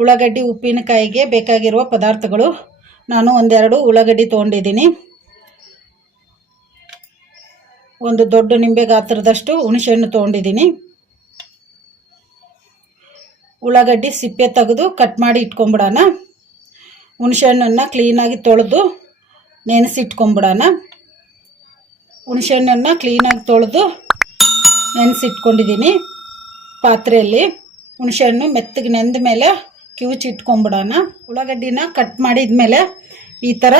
ಉಳ್ಳಾಗಡ್ಡಿ ಉಪ್ಪಿನಕಾಯಿಗೆ ಬೇಕಾಗಿರುವ ಪದಾರ್ಥಗಳು. ನಾನು ಒಂದೆರಡು ಉಳ್ಳಾಗಡ್ಡಿ ತೊಗೊಂಡಿದ್ದೀನಿ. ಒಂದು ದೊಡ್ಡ ನಿಂಬೆ ಗಾತ್ರದಷ್ಟು ಹುಣಸೆಹಣ್ಣು ತೊಗೊಂಡಿದ್ದೀನಿ. ಉಳ್ಳಾಗಡ್ಡಿ ಸಿಪ್ಪೆ ತೆಗೆದು ಕಟ್ ಮಾಡಿ ಇಟ್ಕೊಂಬಿಡೋಣ. ಹುಣಸೆಹಣ್ಣನ್ನು ಕ್ಲೀನಾಗಿ ತೊಳೆದು ನೆನೆಸಿಟ್ಕೊಂಬಿಡೋಣ. ಹುಣಸೆಹಣ್ಣನ್ನು ಕ್ಲೀನಾಗಿ ತೊಳೆದು ನೆನೆಸಿಟ್ಕೊಂಡಿದ್ದೀನಿ. ಪಾತ್ರೆಯಲ್ಲಿ ಹುಣಸೆಹಣ್ಣು ಮೆತ್ತಗೆ ನೆಂದ ಮೇಲೆ ಕಿವುಚಿಟ್ಕೊಂಬಿಡೋಣ. ಉಳ್ಳಾಗಡ್ಡಿನ ಕಟ್ ಮಾಡಿದ ಮೇಲೆ ಈ ಥರ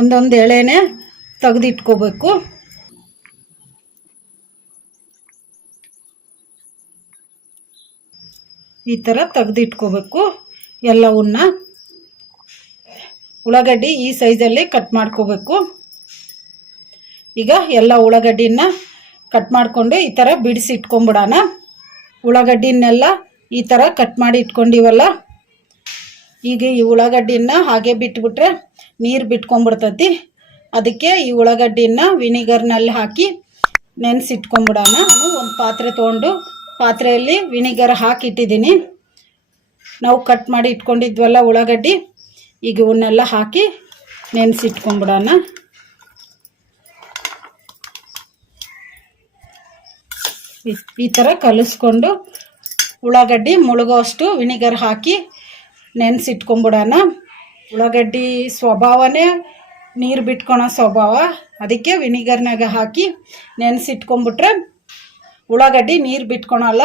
ಒಂದೊಂದು ಎಳೆನೇ ತೆಗೆದಿಟ್ಕೋಬೇಕು. ಈ ಥರ ತೆಗೆದಿಟ್ಕೋಬೇಕು ಎಲ್ಲವನ್ನ. ಉಳ್ಳಾಗಡ್ಡಿ ಈ ಸೈಜಲ್ಲಿ ಕಟ್ ಮಾಡ್ಕೋಬೇಕು. ಈಗ ಎಲ್ಲ ಉಳ್ಳಾಗಡ್ಡಿನ ಕಟ್ ಮಾಡಿಕೊಂಡು ಈ ಥರ ಬಿಡಿಸಿ ಇಟ್ಕೊಂಬಿಡೋಣ. ಉಳ್ಳಾಗಡ್ಡಿನೆಲ್ಲ ಈ ಥರ ಕಟ್ ಮಾಡಿ ಇಟ್ಕೊಂಡಿವಲ್ಲ, ಈಗ ಈ ಉಳ್ಳಾಗಡ್ಡಿನ ಹಾಗೆ ಬಿಟ್ಬಿಟ್ರೆ ನೀರು ಬಿಟ್ಕೊಂಡ್ಬಿಡ್ತೈತಿ. ಅದಕ್ಕೆ ಈ ಉಳ್ಳಾಗಡ್ಡಿನ ವಿನಿಗರ್ನಲ್ಲಿ ಹಾಕಿ ನೆನೆಸಿಟ್ಕೊಂಬಿಡೋಣ. ನಾನು ಒಂದು ಪಾತ್ರೆ ತೊಗೊಂಡು ಪಾತ್ರೆಯಲ್ಲಿ ವಿನಿಗರ್ ಹಾಕಿಟ್ಟಿದ್ದೀನಿ. ನಾವು ಕಟ್ ಮಾಡಿ ಇಟ್ಕೊಂಡಿದ್ವಲ್ಲ ಉಳ್ಳಾಗಡ್ಡಿ, ಈಗ ಇವನ್ನೆಲ್ಲ ಹಾಕಿ ನೆನೆಸಿಟ್ಕೊಂಬಿಡೋಣ. ಈ ಥರ ಕಲಿಸ್ಕೊಂಡು ಉಳ್ಳಾಗಡ್ಡಿ ಮುಳುಗೋಷ್ಟು ವಿನಿಗರ್ ಹಾಕಿ ನೆನೆಸಿಟ್ಕೊಂಬಿಡೋಣ. ಉಳ್ಳಾಗಡ್ಡಿ ಸ್ವಭಾವನೇ ನೀರು ಬಿಟ್ಕೊಳೋ ಸ್ವಭಾವ. ಅದಕ್ಕೆ ವಿನಿಗರ್ನಾಗ ಹಾಕಿ ನೆನೆಸಿಟ್ಕೊಂಬಿಟ್ರೆ ಉಳ್ಳಾಗಡ್ಡಿ ನೀರು ಬಿಟ್ಕೊಳಲ್ಲ,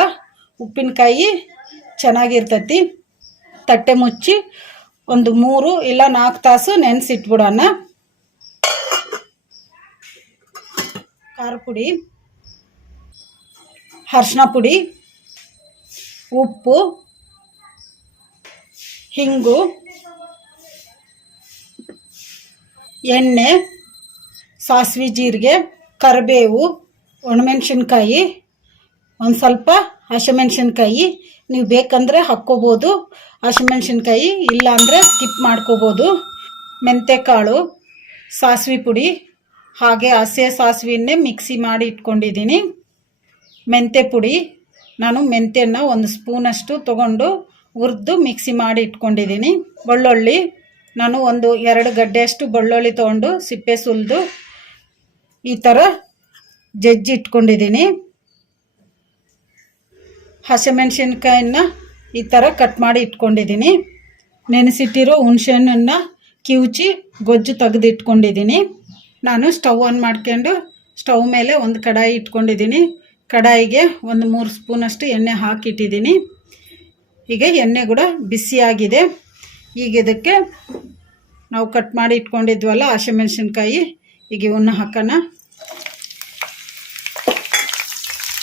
ಉಪ್ಪಿನಕಾಯಿ ಚೆನ್ನಾಗಿರ್ತೈತಿ. ತಟ್ಟೆ ಮುಚ್ಚಿ ಒಂದು 3 ಇಲ್ಲ 4 ತಾಸು ನೆನೆಸಿಟ್ಬಿಡೋಣ. ಖಾರ ಪುಡಿ, ಅರಿಶಿನ ಪುಡಿ, ಉಪ್ಪು, ಹಿಂಗು, ಎಣ್ಣೆ, ಸಾಸಿವೆ ಜೀರಿಗೆ, ಕರಿಬೇವು, ಒಣಮೆಣಸಿನ್ಕಾಯಿ, ಒಂದು ಸ್ವಲ್ಪ ಹಸಿಮೆಣಸಿನ್ಕಾಯಿ. ನೀವು ಬೇಕಂದರೆ ಹಾಕ್ಕೋಬೋದು ಹಸಿಮೆಣಸಿನ್ಕಾಯಿ, ಇಲ್ಲ ಅಂದರೆ ಸ್ಕಿಪ್ ಮಾಡ್ಕೋಬೋದು. ಮೆಂತ್ಯಕಾಳು, ಸಾಸಿವೆ ಪುಡಿ, ಹಾಗೆ ಹಸಿ ಸಾಸಿವೆಯನ್ನೇ ಮಿಕ್ಸಿ ಮಾಡಿ ಇಟ್ಕೊಂಡಿದ್ದೀನಿ. ಮೆಂತ್ಯ ಪುಡಿ, ನಾನು ಮೆಂತ್ಯನ 1 ಸ್ಪೂನಷ್ಟು ತೊಗೊಂಡು ಹುರಿದು ಮಿಕ್ಸಿ ಮಾಡಿ ಇಟ್ಕೊಂಡಿದ್ದೀನಿ. ಬೆಳ್ಳುಳ್ಳಿ, ನಾನು 1-2 ಗಡ್ಡೆಯಷ್ಟು ಬೆಳ್ಳುಳ್ಳಿ ತೊಗೊಂಡು ಸಿಪ್ಪೆ ಸುಲಿದು ಈ ಥರ ಜಜ್ಜಿ ಇಟ್ಕೊಂಡಿದ್ದೀನಿ. ಹಸಿಮೆಣಸಿನ್ಕಾಯಿನ ಈ ಥರ ಕಟ್ ಮಾಡಿ ಇಟ್ಕೊಂಡಿದ್ದೀನಿ. ನೆನೆಸಿಟ್ಟಿರೋ ಹುಣಸೆಹಣ್ಣನ್ನು ಕಿವುಚಿ ಗೊಜ್ಜು ತೆಗೆದಿಟ್ಕೊಂಡಿದ್ದೀನಿ. ನಾನು ಸ್ಟವ್ ಆನ್ ಮಾಡ್ಕೊಂಡು ಸ್ಟವ್ ಮೇಲೆ ಒಂದು ಕಡಾಯಿ ಇಟ್ಕೊಂಡಿದ್ದೀನಿ. ಕಡಾಯಿಗೆ 1-3 ಸ್ಪೂನಷ್ಟು ಎಣ್ಣೆ ಹಾಕಿಟ್ಟಿದ್ದೀನಿ. ಈಗ ಎಣ್ಣೆ ಕೂಡ ಬಿಸಿಯಾಗಿದೆ. ಈಗ ಇದಕ್ಕೆ ನಾವು ಕಟ್ ಮಾಡಿ ಇಟ್ಕೊಂಡಿದ್ವಲ್ಲ ಹಸಿಮೆಣಸಿನ್ಕಾಯಿ, ಈಗ ಇವನ್ನ ಹಾಕೋಣ.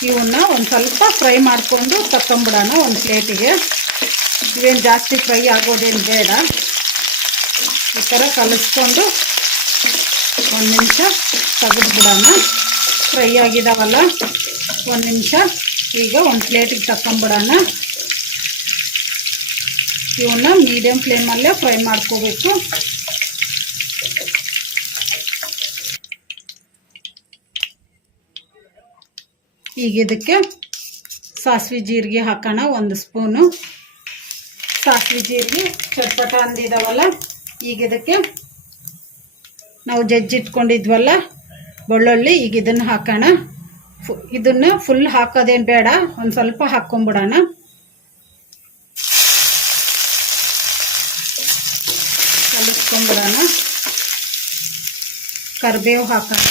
ಇವನ್ನ ಒಂದು ಸ್ವಲ್ಪ ಫ್ರೈ ಮಾಡಿಕೊಂಡು ತಕ್ಕೊಂಬಿಡೋಣ ಒಂದು ಪ್ಲೇಟಿಗೆ. ಇವೇನು ಜಾಸ್ತಿ ಫ್ರೈ ಆಗೋದೇನು ಬೇಡ. ಈ ಥರ ಕಲಿಸ್ಕೊಂಡು 1 ನಿಮಿಷ ತೆಗೆದ್ಬಿಡೋಣ. ಫ್ರೈ ಆಗಿದಾವಲ್ಲ 1 ನಿಮಿಷ. ಈಗ ಒಂದು ಪ್ಲೇಟಿಗೆ ತಕ್ಕೊಂಬಿಡೋಣ. ಇವನ್ನ ಮೀಡಿಯಮ್ ಫ್ಲೇಮಲ್ಲೇ ಫ್ರೈ ಮಾಡ್ಕೋಬೇಕು. ಈಗ ಇದಕ್ಕೆ ಸಾಸಿವೆ ಜೀರಿಗೆ ಹಾಕೋಣ 1 ಸ್ಪೂನು. ಸಾಸಿವೆ ಜೀರಿಗೆ ಚಟ್ಪಟ ಅಂದಿದಾವಲ್ಲ, ಈಗ ಇದಕ್ಕೆ ನಾವು ಜಜ್ಜಿಟ್ಕೊಂಡಿದ್ವಲ್ಲ ಬೆಳ್ಳುಳ್ಳಿ, ಈಗ ಇದನ್ನು ಹಾಕೋಣ. ಇದನ್ನು ಫುಲ್ ಹಾಕೋದೇನು ಬೇಡ, ಒಂದು ಸ್ವಲ್ಪ ಹಾಕ್ಕೊಂಬಿಡೋಣ. ಕಲಿಸ್ಕೊಂಬಿಡೋಣ. ಕರಿಬೇವು ಹಾಕೋಣ,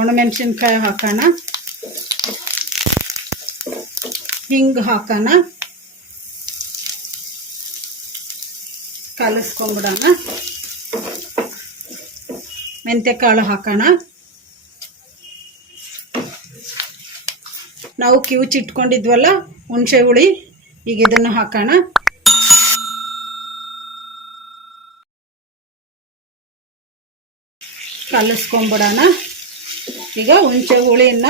ಒಣಮೆಣಸಿನ್ಕಾಯಿ ಹಾಕೋಣ, ಹಿಂಗೆ ಹಾಕೋಣ. ಕಲಿಸ್ಕೊಂಬಿಡೋಣ. ಮೆಂತ್ಯಕಾಳು ಹಾಕೋಣ. ನಾವು ಕಿವುಚಿಟ್ಕೊಂಡಿದ್ವಲ್ಲ ಹುಣಸೆ ಹುಳಿ, ಈಗ ಇದನ್ನು ಹಾಕೋಣ. ಕಲಿಸ್ಕೊಂಬಿಡೋಣ. ಈಗ ಹುಣಸೆ ಹುಳಿನ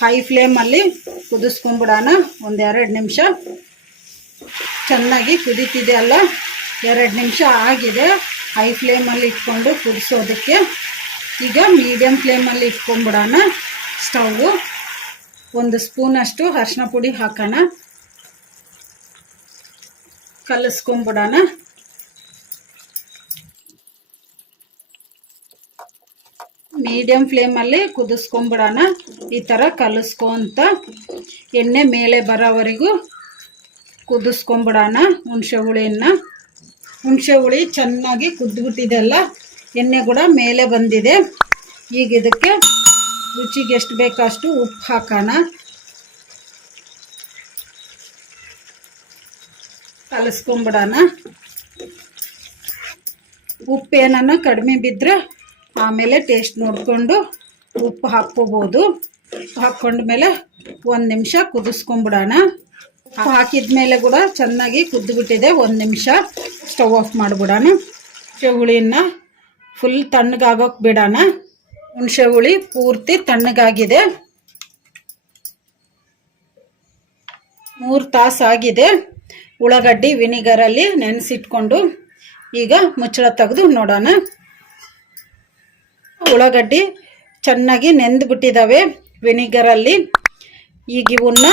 ಹೈ ಫ್ಲೇಮಲ್ಲಿ ಕುದಿಸ್ಕೊಂಬಿಡೋಣ 1-2 ನಿಮಿಷ. ಚೆನ್ನಾಗಿ ಕುದೀತಿದೆ ಅಲ್ಲ, 2 ನಿಮಿಷ ಆಗಿದೆ. ಹೈ ಫ್ಲೇಮಲ್ಲಿ ಇಟ್ಕೊಂಡು ಕುದಿಸೋದಕ್ಕೆ ಈಗ ಮೀಡಿಯಮ್ ಫ್ಲೇಮಲ್ಲಿ ಇಟ್ಕೊಂಬಿಡೋಣ ಸ್ಟವ್ವು. 1 ಸ್ಪೂನಷ್ಟು ಅರಿಶಿನ ಪುಡಿ ಹಾಕೋಣ, ಕಲಿಸ್ಕೊಂಬಿಡೋಣ. ಮೀಡಿಯಮ್ ಫ್ಲೇಮಲ್ಲಿ ಕುದಿಸ್ಕೊಂಬಿಡೋಣ. ಈ ಥರ ಕಲಿಸ್ಕೊಂತ ಎಣ್ಣೆ ಮೇಲೆ ಬರೋವರೆಗೂ ಕುದಿಸ್ಕೊಂಬಿಡೋಣ. ಹುಣಸೆ ಹುಳಿ ಚೆನ್ನಾಗಿ ಕುದ್ಬಿಟ್ಟಿದೆಲ್ಲ, ಎಣ್ಣೆ ಕೂಡ ಮೇಲೆ ಬಂದಿದೆ. ಈಗ ಇದಕ್ಕೆ ರುಚಿಗೆ ಎಷ್ಟು ಬೇಕಷ್ಟು ಉಪ್ಪು ಹಾಕೋಣ, ಕಲಿಸ್ಕೊಂಬಿಡೋಣ. ಉಪ್ಪು ಏನನ್ನ ಕಡಿಮೆ ಬಿದ್ದರೆ ಆಮೇಲೆ ಟೇಸ್ಟ್ ನೋಡಿಕೊಂಡು ಉಪ್ಪು ಹಾಕ್ಕೋಬೋದು. ಹಾಕ್ಕೊಂಡ್ಮೇಲೆ 1 ನಿಮಿಷ ಕುದಿಸ್ಕೊಂಬಿಡೋಣ. ಉಪ್ಪು ಹಾಕಿದ ಮೇಲೆ ಕೂಡ ಚೆನ್ನಾಗಿ ಕುದ್ದುಬಿಟ್ಟಿದೆ. 1 ನಿಮಿಷ ಸ್ಟವ್ ಆಫ್ ಮಾಡಿಬಿಡೋಣ. ಹುಣಸೆ ಹುಳಿನ ಫುಲ್ ತಣ್ಣಗಾಗೋಕೆ ಬಿಡೋಣ. ಹುಣಸೆ ಹುಳಿ ಪೂರ್ತಿ ತಣ್ಣಗಾಗಿದೆ. 3 ತಾಸು ಆಗಿದೆ. ಉಳ್ಳಾಗಡ್ಡಿ ವಿನಿಗರಲ್ಲಿ ನೆನೆಸಿಟ್ಕೊಂಡು ಈಗ ಮುಚ್ಚಳ ತೆಗೆದು ನೋಡೋಣ. ಉಳ್ಳಾಗಡ್ಡಿ ಚೆನ್ನಾಗಿ ನೆಂದುಬಿಟ್ಟಿದ್ದಾವೆ ವಿನಿಗರಲ್ಲಿ. ಈಗ ಇವನ್ನ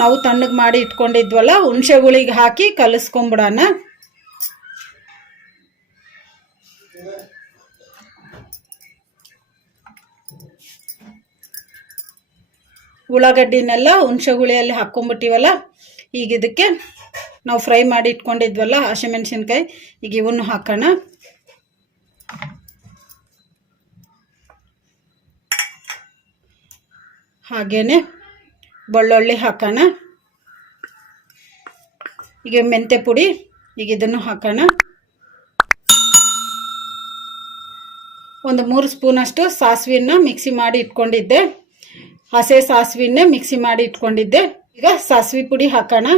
ನಾವು ತಣ್ಣಗೆ ಮಾಡಿ ಇಟ್ಕೊಂಡಿದ್ವಲ್ಲ ಹುಣಸೆ ಹುಳಿಗೆ ಹಾಕಿ ಕಲಿಸ್ಕೊಂಬಿಡೋಣ. ಉಳ್ಳಾಗಡ್ಡಿನೆಲ್ಲ ಹುಣಸೆ ಹುಳಿಯಲ್ಲಿ ಹಾಕ್ಕೊಂಬಿಟ್ಟಿವಲ್ಲ, ಈಗ ಇದಕ್ಕೆ ನಾವು ಫ್ರೈ ಮಾಡಿ ಇಟ್ಕೊಂಡಿದ್ವಲ್ಲ ಹಸಿಮೆಣಸಿನ್ಕಾಯಿ, ಈಗ ಇವನ್ನು ಹಾಕೋಣ. ಹಾಗೇನೆ ಬೆಳ್ಳುಳ್ಳಿ ಹಾಕೋಣ. ಈಗ ಮೆಂತ್ಯ ಪುಡಿ, ಈಗ ಇದನ್ನು ಹಾಕೋಣ. 3 ಸ್ಪೂನಷ್ಟು ಸಾಸಿವೆನ ಮಿಕ್ಸಿ ಮಾಡಿ ಇಟ್ಕೊಂಡಿದ್ದೆ, ಹಸೆ ಸಾಸಿವೆನೇ ಮಿಕ್ಸಿ ಮಾಡಿ ಇಟ್ಕೊಂಡಿದ್ದೆ. ಈಗ ಸಾಸಿವೆ ಪುಡಿ ಹಾಕೋಣ.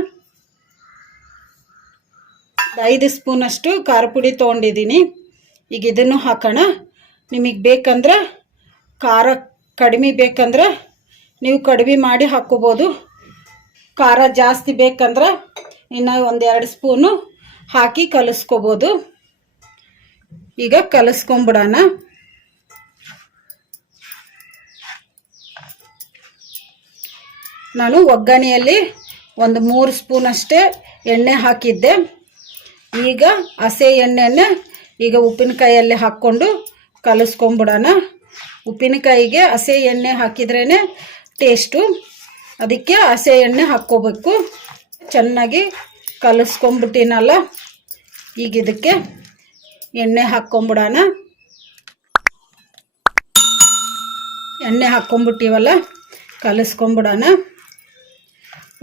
5 ಸ್ಪೂನಷ್ಟು ಖಾರ ಪುಡಿ ತೊಗೊಂಡಿದ್ದೀನಿ, ಈಗ ಇದನ್ನು ಹಾಕೋಣ. ನಿಮಗೆ ಬೇಕಂದ್ರೆ ಖಾರ ಕಡಿಮೆ ಬೇಕಂದ್ರೆ ನೀವು ಕಡಿಮೆ ಮಾಡಿ ಹಾಕ್ಕೋಬೋದು. ಖಾರ ಜಾಸ್ತಿ ಬೇಕಂದ್ರೆ ಇನ್ನು 1-2 ಸ್ಪೂನು ಹಾಕಿ ಕಲಿಸ್ಕೋಬೋದು. ಈಗ ಕಲಿಸ್ಕೊಂಬಿಡೋಣ. ನಾನು ಒಗ್ಗರಣೆಯಲ್ಲಿ 3 ಸ್ಪೂನಷ್ಟೇ ಎಣ್ಣೆ ಹಾಕಿದ್ದೆ. ಈಗ ಹಸೆ ಎಣ್ಣೆನ ಈಗ ಉಪ್ಪಿನಕಾಯಲ್ಲಿ ಹಾಕ್ಕೊಂಡು ಕಲಿಸ್ಕೊಂಬಿಡೋಣ. ಉಪ್ಪಿನಕಾಯಿಗೆ ಹಸೆ ಎಣ್ಣೆ ಹಾಕಿದ್ರೇ ಟೇಸ್ಟು, ಅದಕ್ಕೆ ಹಸೆ ಎಣ್ಣೆ ಹಾಕ್ಕೋಬೇಕು. ಚೆನ್ನಾಗಿ ಕಲಿಸ್ಕೊಂಬಿಟ್ಟಿನಲ್ಲ, ಈಗ ಇದಕ್ಕೆ ಎಣ್ಣೆ ಹಾಕ್ಕೊಂಬಿಡೋಣ. ಎಣ್ಣೆ ಹಾಕ್ಕೊಂಬಿಟ್ಟಿವಲ್ಲ, ಕಲಿಸ್ಕೊಂಬಿಡೋಣ.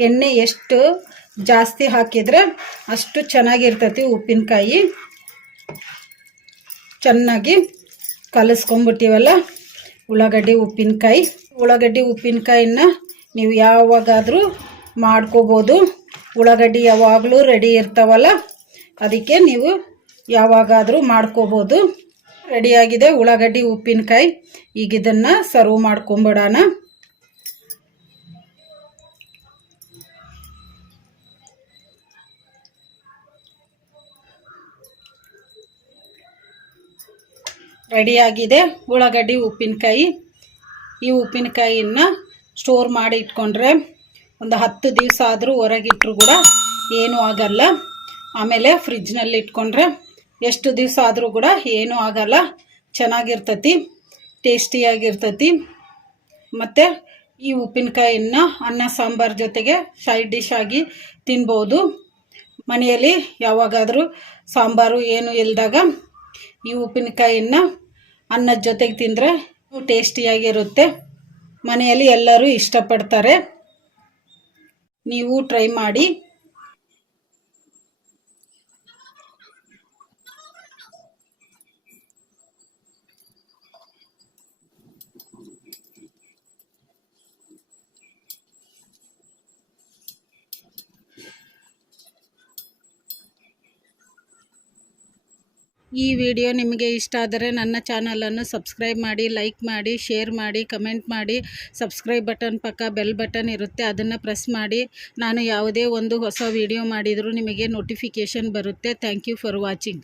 ಎಣ್ಣೆ ಎಷ್ಟು ಜಾಸ್ತಿ ಹಾಕಿದರೆ ಅಷ್ಟು ಚೆನ್ನಾಗಿರ್ತೈತಿ ಉಪ್ಪಿನಕಾಯಿ. ಚೆನ್ನಾಗಿ ಕಲಿಸ್ಕೊಂಬಿಟ್ಟಿವಲ್ಲ ಉಳ್ಳಾಗಡ್ಡಿ ಉಪ್ಪಿನಕಾಯಿನ ನೀವು ಯಾವಾಗಾದರೂ ಮಾಡ್ಕೋಬೋದು. ಉಳ್ಳಾಗಡ್ಡಿ ಯಾವಾಗಲೂ ರೆಡಿ ಇರ್ತಾವಲ್ಲ, ಅದಕ್ಕೆ ನೀವು ಯಾವಾಗಾದರೂ ಮಾಡ್ಕೋಬೋದು. ರೆಡಿಯಾಗಿದೆ ಉಳ್ಳಾಗಡ್ಡಿ ಉಪ್ಪಿನಕಾಯಿ. ಈಗ ಇದನ್ನು ಸರ್ವ್ ಮಾಡ್ಕೊಂಬಿಡೋಣ. ರೆಡಿಯಾಗಿದೆ ಉಳ್ಳಾಗಡ್ಡಿ ಉಪ್ಪಿನಕಾಯಿ. ಈ ಉಪ್ಪಿನಕಾಯಿನ ಸ್ಟೋರ್ ಮಾಡಿ ಇಟ್ಕೊಂಡ್ರೆ ಒಂದು 10 ದಿವಸ ಆದರೂ ಹೊರಗಿಟ್ರು ಕೂಡ ಏನೂ ಆಗಲ್ಲ. ಆಮೇಲೆ ಫ್ರಿಜ್ನಲ್ಲಿ ಇಟ್ಕೊಂಡ್ರೆ ಎಷ್ಟು ದಿವಸ ಆದರೂ ಕೂಡ ಏನೂ ಆಗಲ್ಲ, ಚೆನ್ನಾಗಿರ್ತತಿ, ಟೇಸ್ಟಿಯಾಗಿರ್ತತಿ. ಮತ್ತು ಈ ಉಪ್ಪಿನಕಾಯಿನ ಅನ್ನ ಸಾಂಬಾರು ಜೊತೆಗೆ ಸೈಡ್ ಡಿಶ್ ಆಗಿ ತಿನ್ಬೋದು. ಮನೆಯಲ್ಲಿ ಯಾವಾಗಾದರೂ ಸಾಂಬಾರು ಏನು ಇಲ್ಲದಾಗ ಈ ಉಪ್ಪಿನಕಾಯಿನ ಅನ್ನದ ಜೊತೆಗೆ ತಿಂದರೆ ಟೇಸ್ಟಿಯಾಗಿರುತ್ತೆ. ಮನೆಯಲ್ಲಿ ಎಲ್ಲರೂ ಇಷ್ಟಪಡ್ತಾರೆ. ನೀವು ಟ್ರೈ ಮಾಡಿ. ಈ ವಿಡಿಯೋ ನಿಮಗೆ ಇಷ್ಟ ಆದರೆ ನನ್ನ ಚಾನಲನ್ನು ಸಬ್ಸ್ಕ್ರೈಬ್ ಮಾಡಿ, ಲೈಕ್ ಮಾಡಿ, ಶೇರ್ ಮಾಡಿ, ಕಮೆಂಟ್ ಮಾಡಿ. ಸಬ್ಸ್ಕ್ರೈಬ್ ಬಟನ್ ಪಕ್ಕ ಬೆಲ್ ಬಟನ್ ಇರುತ್ತೆ, ಅದನ್ನು ಪ್ರೆಸ್ ಮಾಡಿ. ನಾನು ಯಾವುದೇ ಒಂದು ಹೊಸ ವಿಡಿಯೋ ಮಾಡಿದರೂ ನಿಮಗೆ ನೋಟಿಫಿಕೇಷನ್ ಬರುತ್ತೆ. Thank you for watching.